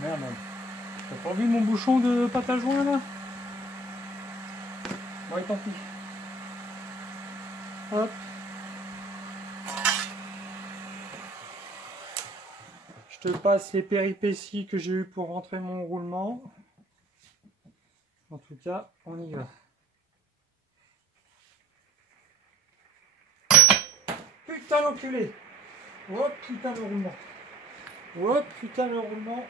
Merde. T'as pas vu mon bouchon de pâte à joint là? Bon, et tant pis. Hop. Je te passe les péripéties que j'ai eu pour rentrer mon roulement. En tout cas, on y va. Putain l'enculé! Oh putain le roulement! Oh putain le roulement!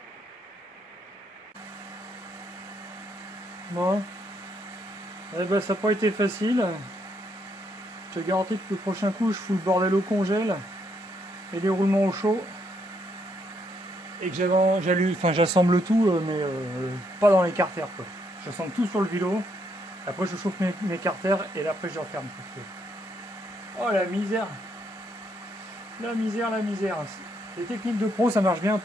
Bon. Eh ben ça n'a pas été facile. Je te garantis que le prochain coup je fous le bordel au congèle et les roulements au chaud. Et que j'assemble tout, mais pas dans les carters quoi. J'assemble tout sur le vélo. Après je chauffe mes carters et là, après je referme. Oh la misère! La misère, la misère. Les techniques de pro ça marche bien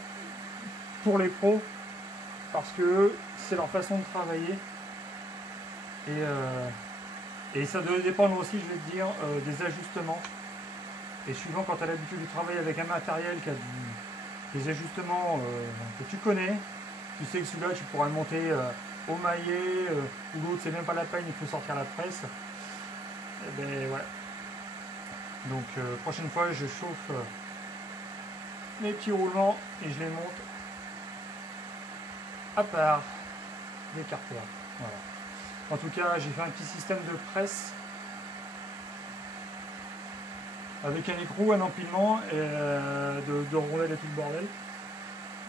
pour les pros parce que c'est leur façon de travailler. Et ça doit dépendre aussi, je vais te dire, des ajustements. Et suivant quand tu as l'habitude de travailler avec un matériel qui a des ajustements que tu connais, tu sais que celui-là tu pourras le monter au maillet, ou l'autre c'est même pas la peine, il faut sortir la presse. Et ben ouais. Donc prochaine fois je chauffe mes petits roulements et je les monte à part des carters. Voilà. En tout cas j'ai fait un petit système de presse avec un écrou, un empilement et de rondelles et tout le bordel.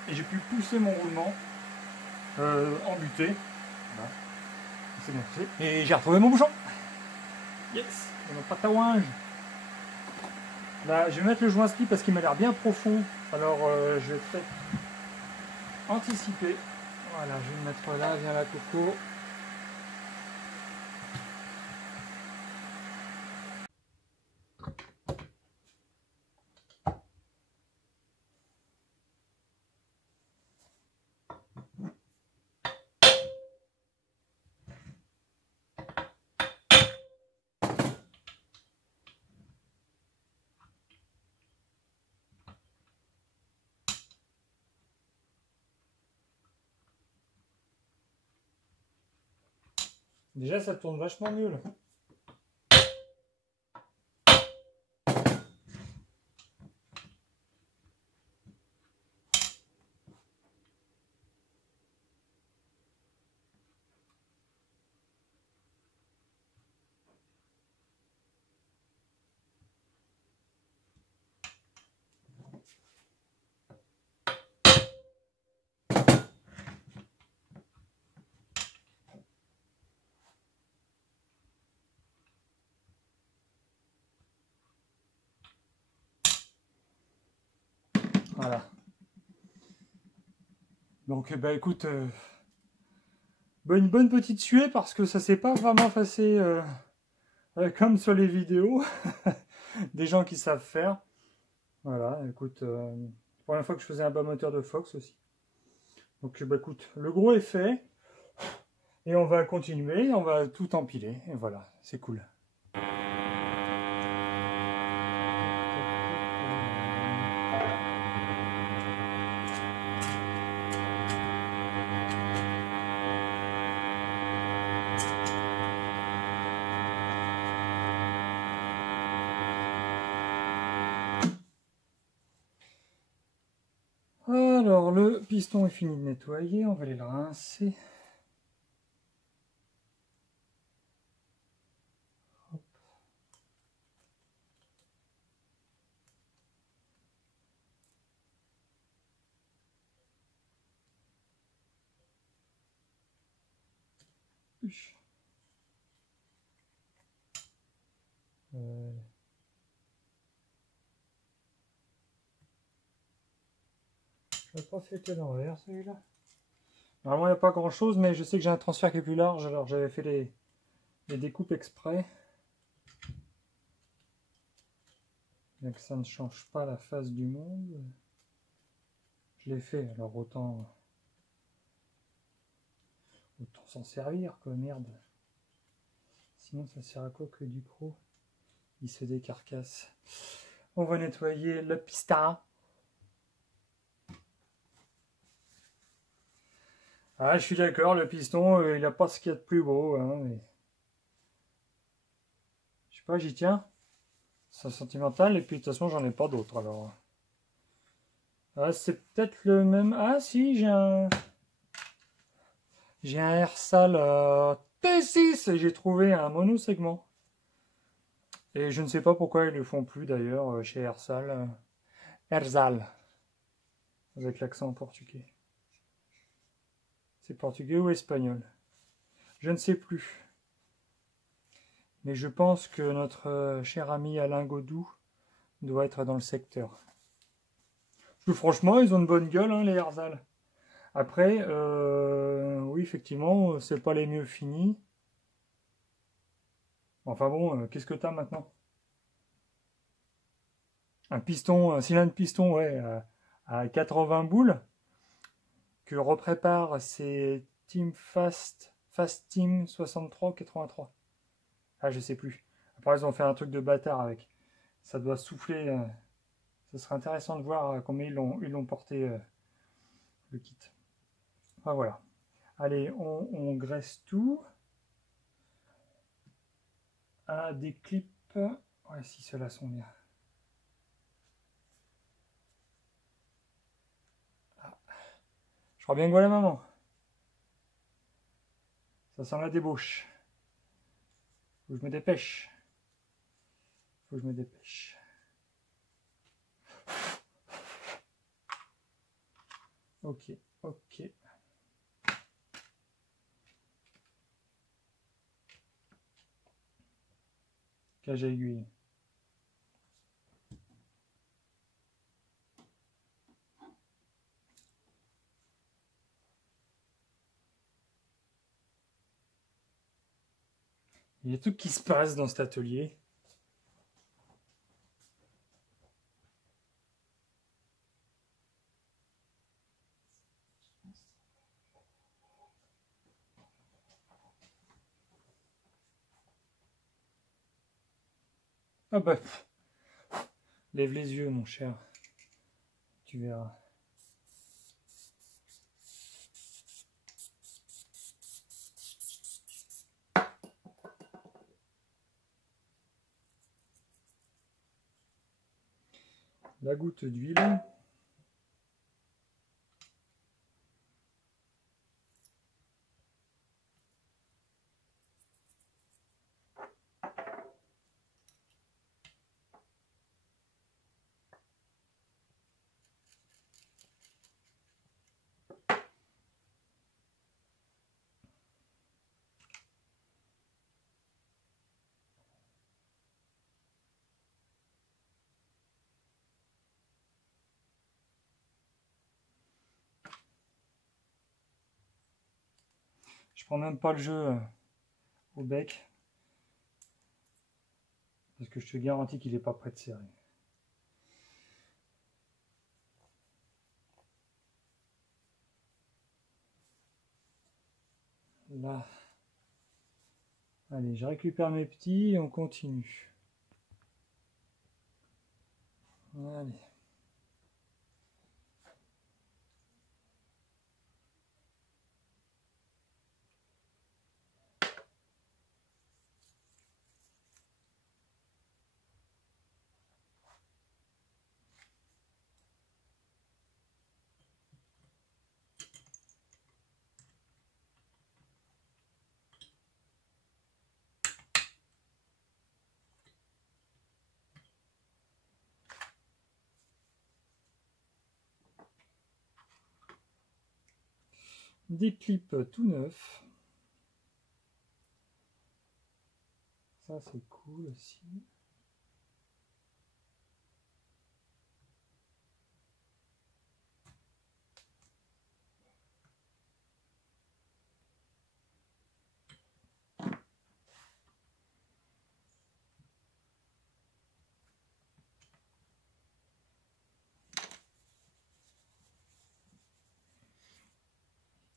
Et j'ai pu pousser mon roulement en butée. Voilà. C'est bien fait. Et j'ai retrouvé mon bouchon. Yes, mon pâte à ouinge. Là, je vais mettre le joint ski parce qu'il m'a l'air bien profond. Alors je vais peut-être anticiper. Voilà, je vais le mettre là, viens là Coco. Déjà ça tourne vachement mieux là. Voilà. Donc bah écoute, une bonne petite suée parce que ça s'est pas vraiment passé comme sur les vidéos des gens qui savent faire. Voilà, écoute, première fois que je faisais un bas moteur de Fox aussi. Donc bah écoute, le gros est fait et on va continuer, on va tout empiler et voilà, c'est cool. Alors le piston est fini de nettoyer, on va aller le rincer. Hop. Je vais pas fait l'envers celui-là. Normalement il n'y a pas grand chose, mais je sais que j'ai un transfert qui est plus large, alors j'avais fait les découpes exprès. Bien que ça ne change pas la face du monde. Je l'ai fait, alors autant s'en servir quoi, merde. Sinon ça sert à quoi que du croc il se décarcasse. On va nettoyer la pista. Ah, je suis d'accord, le piston, il a pas ce qu'il y a de plus beau, hein, mais... Je sais pas, j'y tiens. C'est sentimental, et puis de toute façon, j'en ai pas d'autres, alors... Ah, c'est peut-être le même... Ah, si, j'ai un... J'ai un Ersal T6, j'ai trouvé un monosegment. Et je ne sais pas pourquoi ils le font plus, d'ailleurs, chez Ersal. Ersal, avec l'accent portugais. C'est portugais ou espagnol? Je ne sais plus. Mais je pense que notre cher ami Alain Godou doit être dans le secteur. Parce que franchement, ils ont une bonne gueule, hein, les Erzal. Après, oui, effectivement, c'est pas les mieux finis. Enfin bon, qu'est-ce que t'as maintenant? Un piston, un cylindre piston, ouais, à 80 boules, que reprépare, c'est Team Fast Team 63 ou 83. Ah, je sais plus. Après, ils ont fait un truc de bâtard avec. Ça doit souffler. Ce serait intéressant de voir combien ils l'ont porté, le kit. Enfin, voilà. Allez, on graisse tout. Ah, des clips. Ouais, si ceux-là sont bien. Ah. Je crois bien que voilà, maman. Ça sent la débauche. Faut que je me dépêche. Faut que je me dépêche. Ok, ok. Cage à aiguille. Il y a tout qui se passe dans cet atelier. Ah bah, lève les yeux, mon cher. Tu verras. La goutte d'huile. Je prends même pas le jeu au bec. Parce que je te garantis qu'il n'est pas prêt de serrer. Là. Allez, je récupère mes petits et on continue. Allez. Des clips tout neufs. Ça, c'est cool aussi.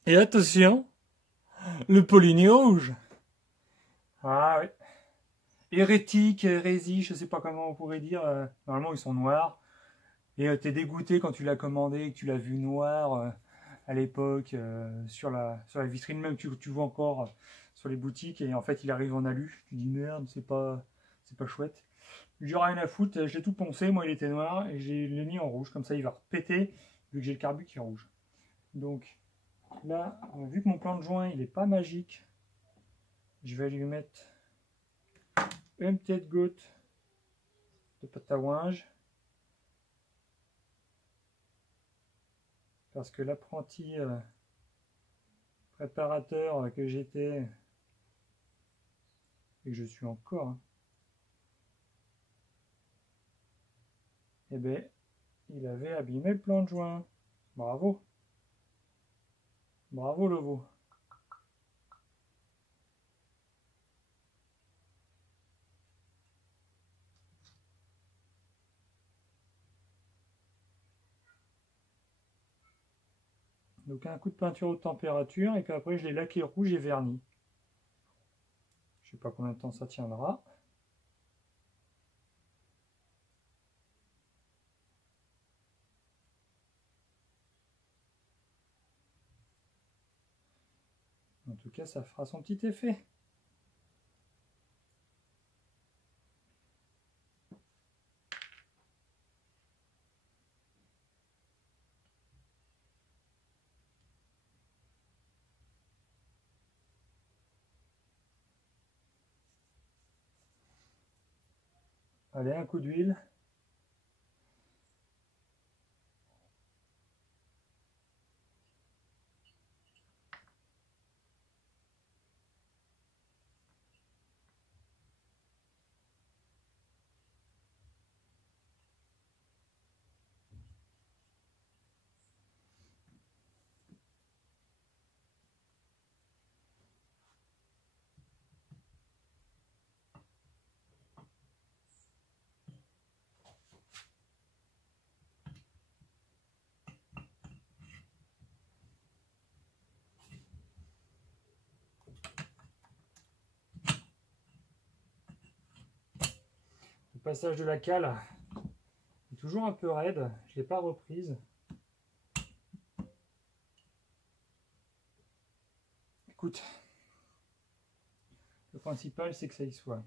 Et attention, le Poligny rouge. Ah oui. Hérétique, hérésie, je sais pas comment on pourrait dire. Normalement, ils sont noirs. Et t'es dégoûté quand tu l'as commandé et que tu l'as vu noir. à l'époque sur la vitrine même que tu vois encore sur les boutiques, et en fait il arrive en alu. Tu dis merde, c'est pas chouette. J'ai rien à foutre, j'ai tout poncé, moi il était noir et j'ai l'ai mis en rouge, comme ça il va péter vu que j'ai le carbu qui est rouge. Donc là, vu que mon plan de joint il est pas magique, je vais lui mettre une petite goutte de pâte à ouinge, parce que l'apprenti préparateur que j'étais, et que je suis encore, hein, eh ben, il avait abîmé le plan de joint. Bravo. Bravo le veau. Donc un coup de peinture haute température, et puis après je l'ai laqué rouge et verni. Je sais pas combien de temps ça tiendra. En tout cas, ça fera son petit effet. Allez, un coup d'huile. Le passage de la cale est toujours un peu raide. Je ne l'ai pas reprise. Écoute, le principal c'est que ça y soit.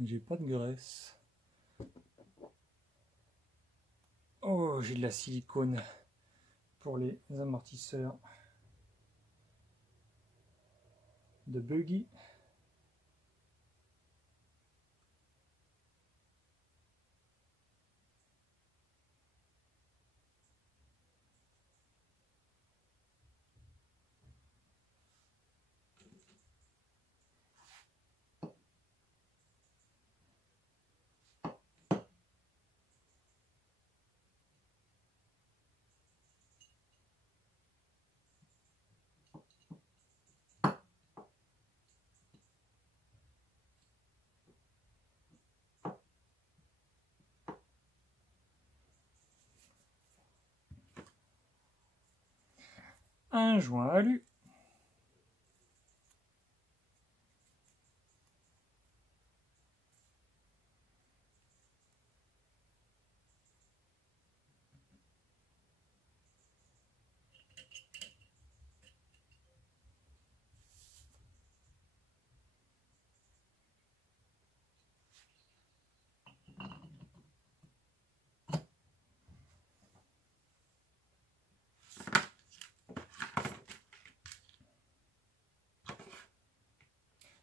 J'ai pas de graisse. Oh, j'ai de la silicone pour les amortisseurs de buggy. Un joint alu.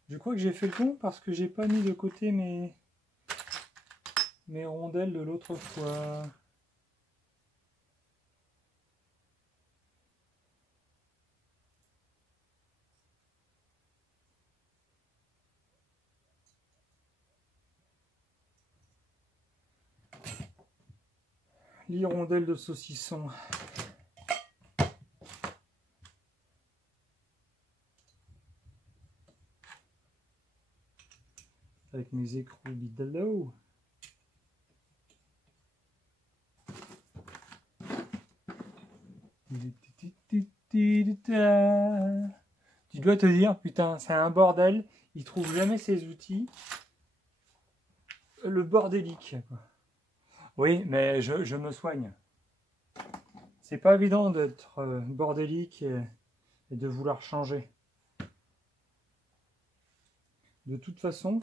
Je crois que j'ai fait le con parce que j'ai pas mis de côté mes rondelles de l'autre fois. L'hirondelle de saucisson. Avec mes écrous Bidalo. Tu dois te dire, putain, c'est un bordel. Il trouve jamais ses outils. Le bordélique, quoi. Oui, mais je me soigne. C'est pas évident d'être bordélique et de vouloir changer. De toute façon,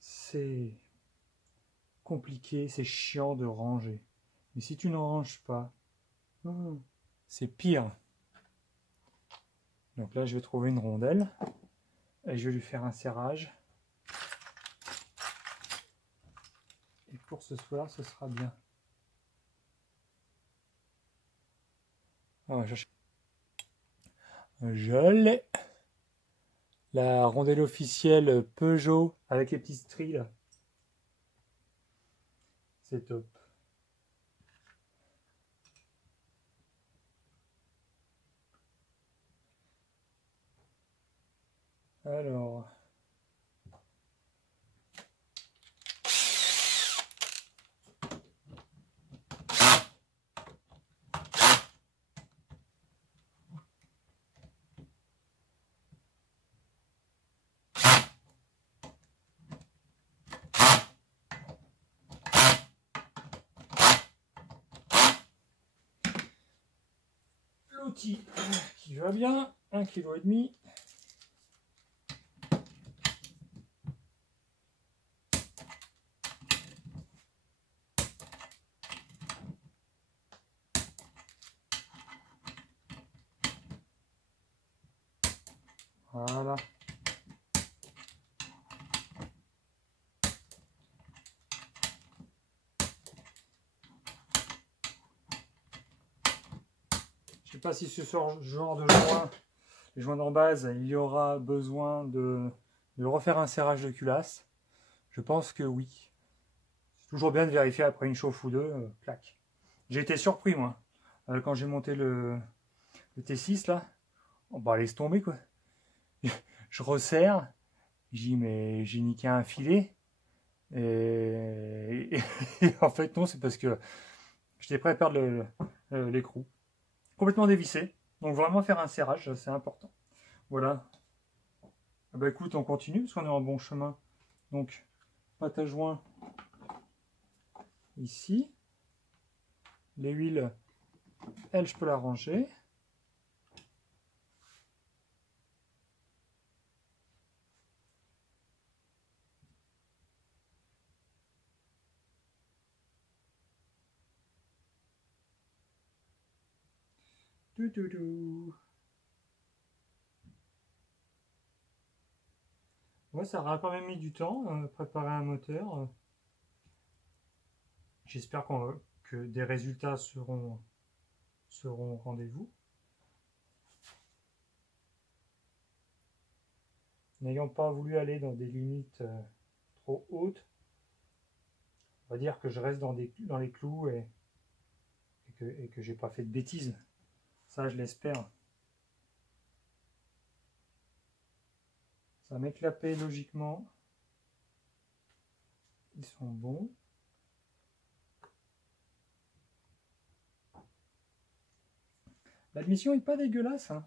c'est compliqué, c'est chiant de ranger. Mais si tu ne ranges pas, c'est pire. Donc là, je vais trouver une rondelle et je vais lui faire un serrage. Et pour ce soir, ce sera bien. Ah, je l'ai. La rondelle officielle Peugeot avec les petits stries là. C'est top. Alors. L'outil qui va bien, 1,5 kg. Voilà. Je sais pas si ce genre de joint, les joints d'en base, il y aura besoin de refaire un serrage de culasse. Je pense que oui. C'est toujours bien de vérifier après une chauffe ou deux. Clac. J'ai été surpris moi. Quand j'ai monté le T6 là. Oh, bah laisse tomber quoi. Je resserre. J'ai dit mais j'ai niqué un filet. Et en fait non, c'est parce que j'étais prêt à perdre l'écrou. Complètement dévissé. Donc vraiment faire un serrage, c'est important. Voilà. Ah bah écoute, on continue parce qu'on est en bon chemin. Donc, pâte à joint ici. Les huiles, elle, je peux la ranger. Ouais, ça aura quand même mis du temps, préparer un moteur. J'espère que des résultats seront au rendez-vous. N'ayant pas voulu aller dans des limites trop hautes, on va dire que je reste dans les clous et que j'ai pas fait de bêtises. Ça, je l'espère. Ça m'éclapait logiquement. Ils sont bons. L'admission est pas dégueulasse. Hein.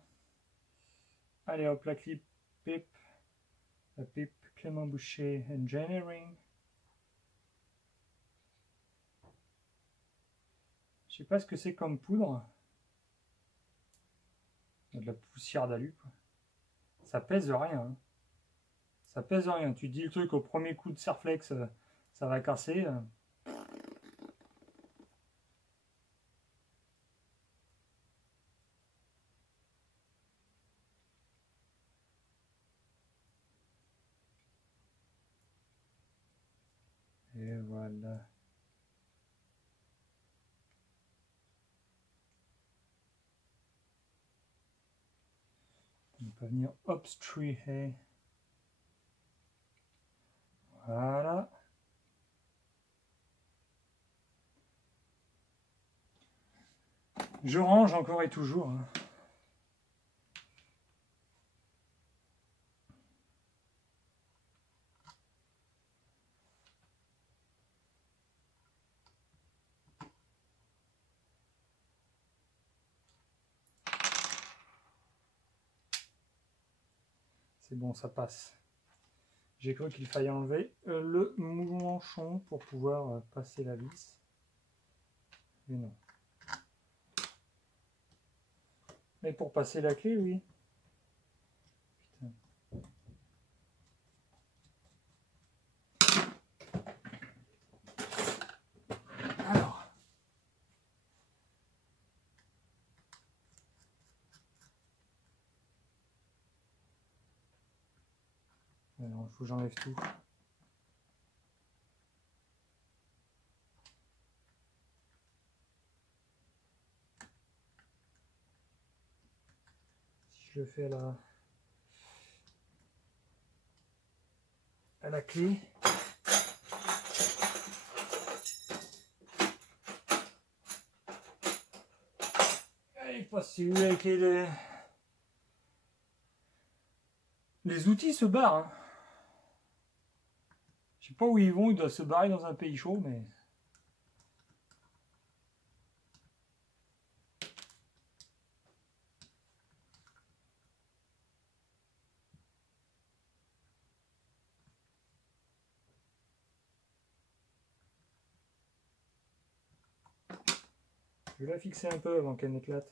Allez hop, la clip PIP. La PIP Clément Boucher Engineering. Je sais pas ce que c'est comme poudre. Il y a de la poussière d'alu. Ça pèse rien. Hein. Ça pèse rien. Tu dis le truc au premier coup de serflex, ça va casser. Et voilà. On peut venir obstruer. Voilà. Je range encore et toujours. Hein. C'est bon, ça passe. J'ai cru qu'il fallait enlever le manchon pour pouvoir passer la vis. Mais non. Mais pour passer la clé, oui. Putain. Alors. Alors, il faut que j'enlève tout. Si je le fais à la clé. Il est pas si où avec les outils se barrent. Hein. Je sais pas où ils vont, ils doivent se barrer dans un pays chaud, mais. Je vais la fixer un peu avant qu'elle n'éclate.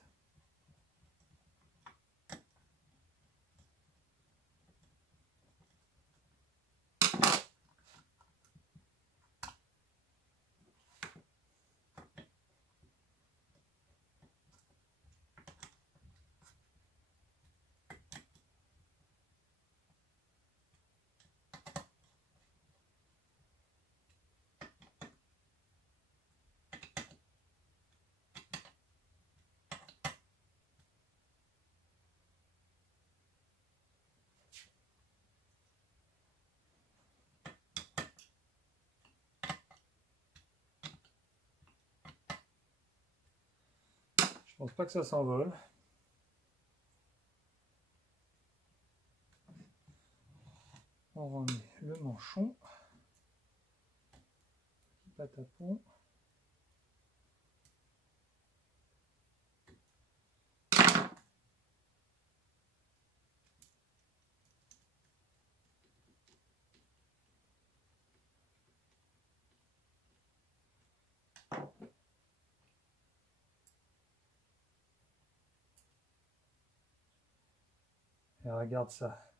Je pense pas que ça s'envole. On remet le manchon. Petit patapon. Et regarde ça.